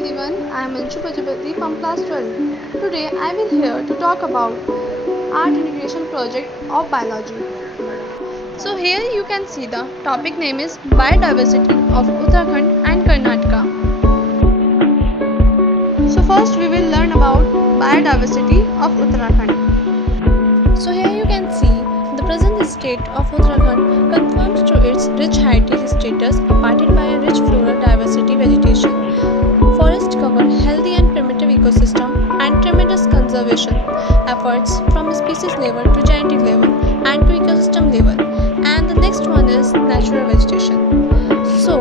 everyone, I am Anshu Prajapati from class 12. Today I will here to talk about art integration project of biology. So here you can see the topic name is biodiversity of Uttarakhand and Karnataka. So first we will learn about biodiversity of Uttarakhand. So here you can see the present state of Uttarakhand conforms to its rich heritage status imparted by a rich floral diversity vegetation. Forests cover healthy and primitive ecosystem and tremendous conservation efforts from species level to genetic level and to ecosystem level. And the next one is natural vegetation. So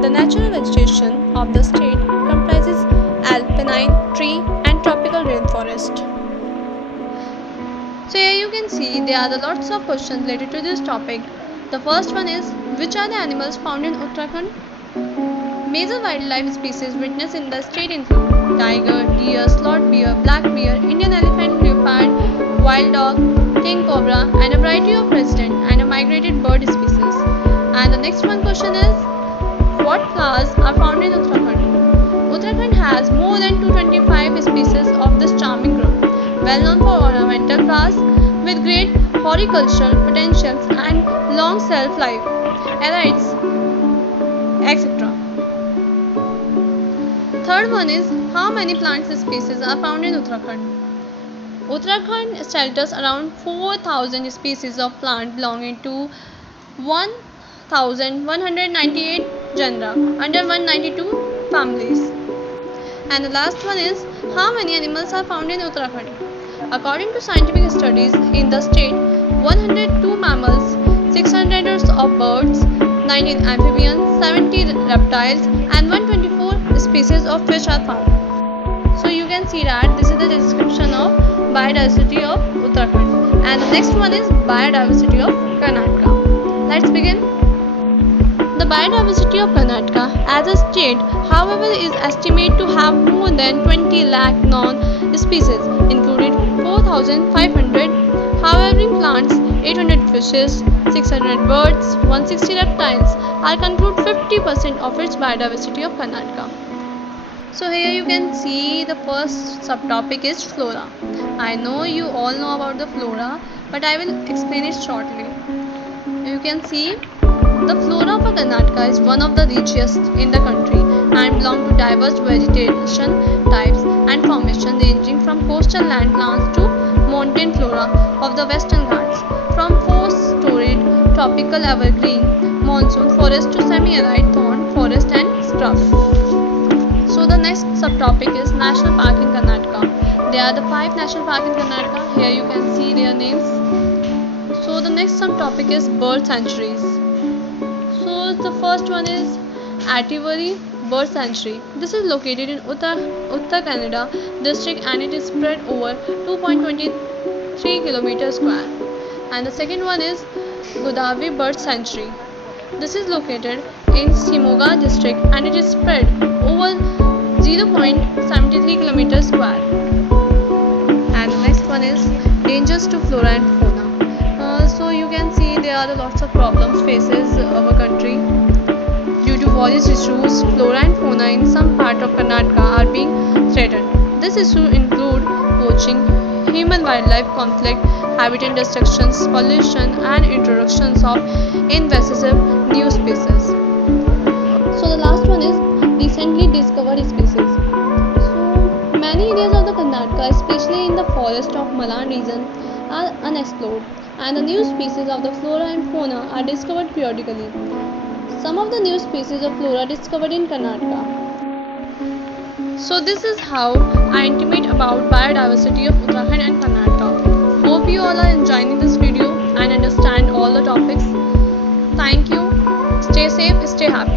the natural vegetation of the state comprises alpine, tree and tropical rainforest. So here you can see there are lots of questions related to this topic. The first one is, which are the animals found in Uttarakhand? Major wildlife species witnessed in the state include tiger, deer, sloth bear, black bear, Indian elephant, leopard, wild dog, king cobra, and a variety of resident and migrated bird species. And the next one question is, what flowers are found in Uttarakhand? Uttarakhand has more than 225 species of this charming group, well known for ornamental flowers with great horticultural potentials and long shelf life, arides, etc. Third one is, how many plant species are found in Uttarakhand? Uttarakhand shelters around 4,000 species of plant belonging to 1,198 genera under 192 families. And the last one is, how many animals are found in Uttarakhand? According to scientific studies in the state, 102 mammals, 600 of birds, 19 amphibians, 70 reptiles and 124 species of fish are found. So you can see that this is the description of biodiversity of Uttarakhand. And the next one is biodiversity of Karnataka. Let's begin. The biodiversity of Karnataka as a state, however, is estimated to have more than 20 lakh non-species, including 4,500 flowering plants, 800 fishes, 600 birds, 160 reptiles are conclude 50% of its biodiversity of Karnataka. So here you can see the first subtopic is flora. I know you all know about the flora, but I will explain it shortly. You can see the flora of Karnataka is one of the richest in the country and belong to diverse vegetation types and formation ranging from coastal land plants to mountain flora of the Western Ghats, from forest-storied tropical evergreen monsoon forest to semi-arid thorn forest and scrub. So the next subtopic is National Park in Karnataka. There are the 5 national parks in Karnataka. Here you can see their names. So the next subtopic is bird sanctuaries. So the first one is Attivari Bird Sanctuary. This is located in Uttar Kannada district and it is spread over 2.23 km square. And the second one is Godavari Bird Sanctuary. This is located in Shimoga district and it is spread over 0.73 km square. And the next one is dangers to flora and fauna. So you can see there are lots of problems faces our country due to various issues. Flora and fauna in some part of Karnataka are being threatened. This issue include poaching, human-wildlife conflict, habitat destructions, pollution, and introductions of invasive new species. So the last one is recently discovered species. So many areas of the Karnataka, especially in the forest of Malan region, are unexplored, and the new species of the flora and fauna are discovered periodically. Some of the new species of flora discovered in Karnataka. So this is how I intimate about biodiversity of Uttarakhand and Karnataka. Hope you all are enjoying this video and understand all the topics. Thank you. Stay safe, stay happy.